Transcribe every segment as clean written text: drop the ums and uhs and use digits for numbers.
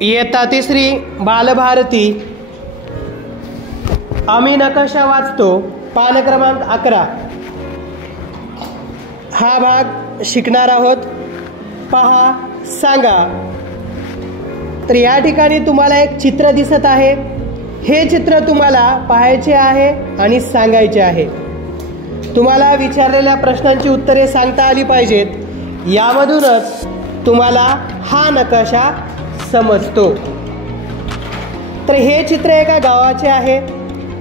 इयत्ता तिसरी बालभारती आम्ही नकाशा वाचतो पान क्रमांक 11 हा भाग शिकणार आहोत. पहा, सांगा. तर या ठिकाणी तुम्हाला एक चित्र दिसत आहे. हे चित्र तुम्हाला पाहायचे आहे आणि सांगायचे आहे. तुम्हाला विचारलेल्या प्रश्नांची उत्तरे सांगता आली पाहिजेत. यामधूनच तुम्हाला हा नकाशा समजतो. तर हे चित्र एका गावाचे आहे.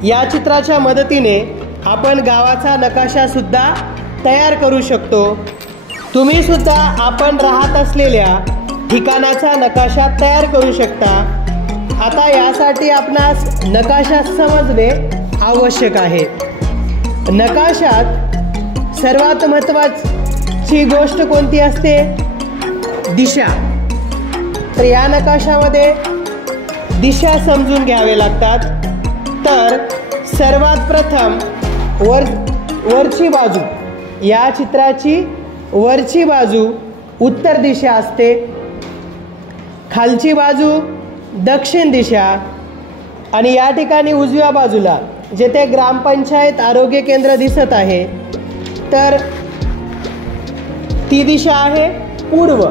या चित्राच्या मदतीने आपण गावाचा नकाशा सुद्धा तयार करू शकतो. तुम्ही सुद्धा आपण राहत असलेल्या ठिकाणाचा नकाशा तयार करू शकता. आता यासाठी आपणास नकाशा समजणे आवश्यक आहे. नकाशात सर्वात महत्त्वाची गोष्ट कोणती असते? दिशा. तर या नकाशामध्ये दिशा समजून घ्यावे लागतात. तर सर्वात प्रथम वरची बाजू, या चित्राची वरची बाजू उत्तर दिशा असते, खालची बाजू दक्षिण दिशा, आणि या ठिकाणी उजव्या बाजूला जेथे ग्रामपंचायत आरोग्य केंद्र दिसत आहे तर ती दिशा आहे पूर्व,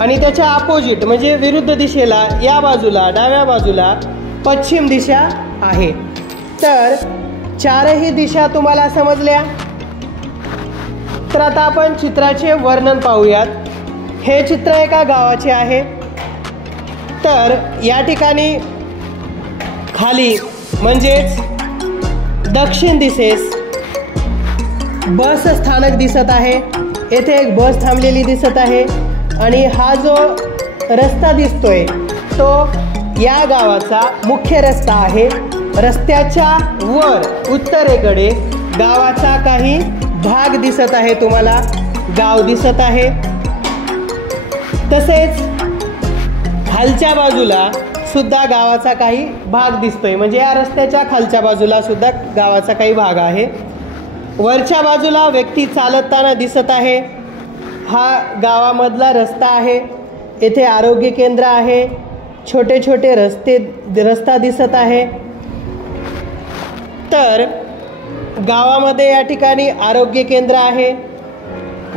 आणि त्याच्या अपोजिट म्हणजे विरुद्ध दिशेला या बाजूला डाव्या बाजूला पश्चिम दिशा आहे. तर चारही दिशा तुम्हाला समजल्या. तर आता आपण चित्राचे वर्णन पाहूयात. हे चित्र एका गावाचे आहे. तर या ठिकाणी खाली म्हणजेच दक्षिण दिशेस बस स्थानक दिसत आहे. येथे एक बस थांबलेली दिसत आहे, आणि हा जो रस्ता दिसतोय तो या गावाचा मुख्य रस्ता आहे. रस्त्याच्या वर उत्तरेकडे गावाचा काही भाग दिसत आहे. तुम्हाला गाव दिसत आहे. तसेच खालच्या बाजूला सुद्धा गावाचा काही भाग दिसतोय, म्हणजे या रस्त्याच्या खालच्या बाजूला सुद्धा गावाचा काही भाग आहे. वरच्या बाजूला व्यक्ती चालताना दिसत आहे. हा गावामधला रस्ता आहे. येथे आरोग्य केंद्र आहे. छोटे छोटे रस्ता दिसत आहे. तर गावामध्ये या ठिकाणी आरोग्य केंद्र आहे,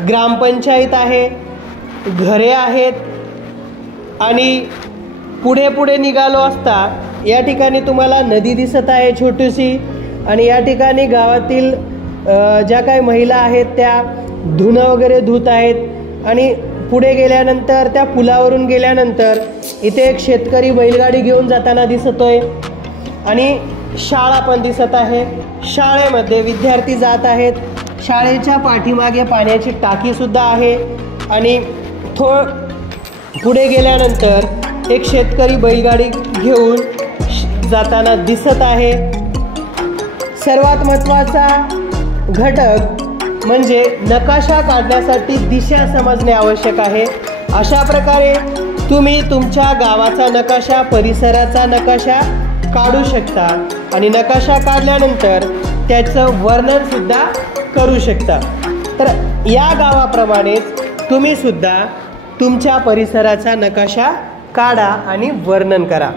ग्रामपंचायत आहे, घरे आहेत, आणि पुढे पुढे निघालो असता या ठिकाणी तुम्हाला नदी दिसत आहे छोटीशी, आणि या ठिकाणी गावातील ज्या काही महिला आहेत त्या धुणं वगैरे धुत आहेत. आणि पुढे गेल्यानंतर त्या पुलावरून गेल्यानंतर इथे एक शेतकरी बैलगाडी घेऊन जाताना दिसतोय, आणि शाळा पण दिसत आहे. शाळेमध्ये विद्यार्थी जात आहेत. शाळेच्या पाठीमागे पाण्याची टाकी सुद्धा आहे, आणि पुढे गेल्यानंतर एक शेतकरी बैलगाडी घेऊन जाताना दिसत आहे. सर्वात महत्त्वाचा घटक म्हणजे नकाशा काढण्यासाठी दिशा समजणे आवश्यक आहे. अशा प्रकारे तुम्ही तुमच्या गावाचा नकाशा, परिसराचा नकाशा काढू शकता, आणि नकाशा काढल्यानंतर त्याचं वर्णन सुद्धा करू शकता. तर या गावाप्रमाणेच तुम्ही सुद्धा तुमच्या परिसराचा नकाशा काढा आणि वर्णन करा.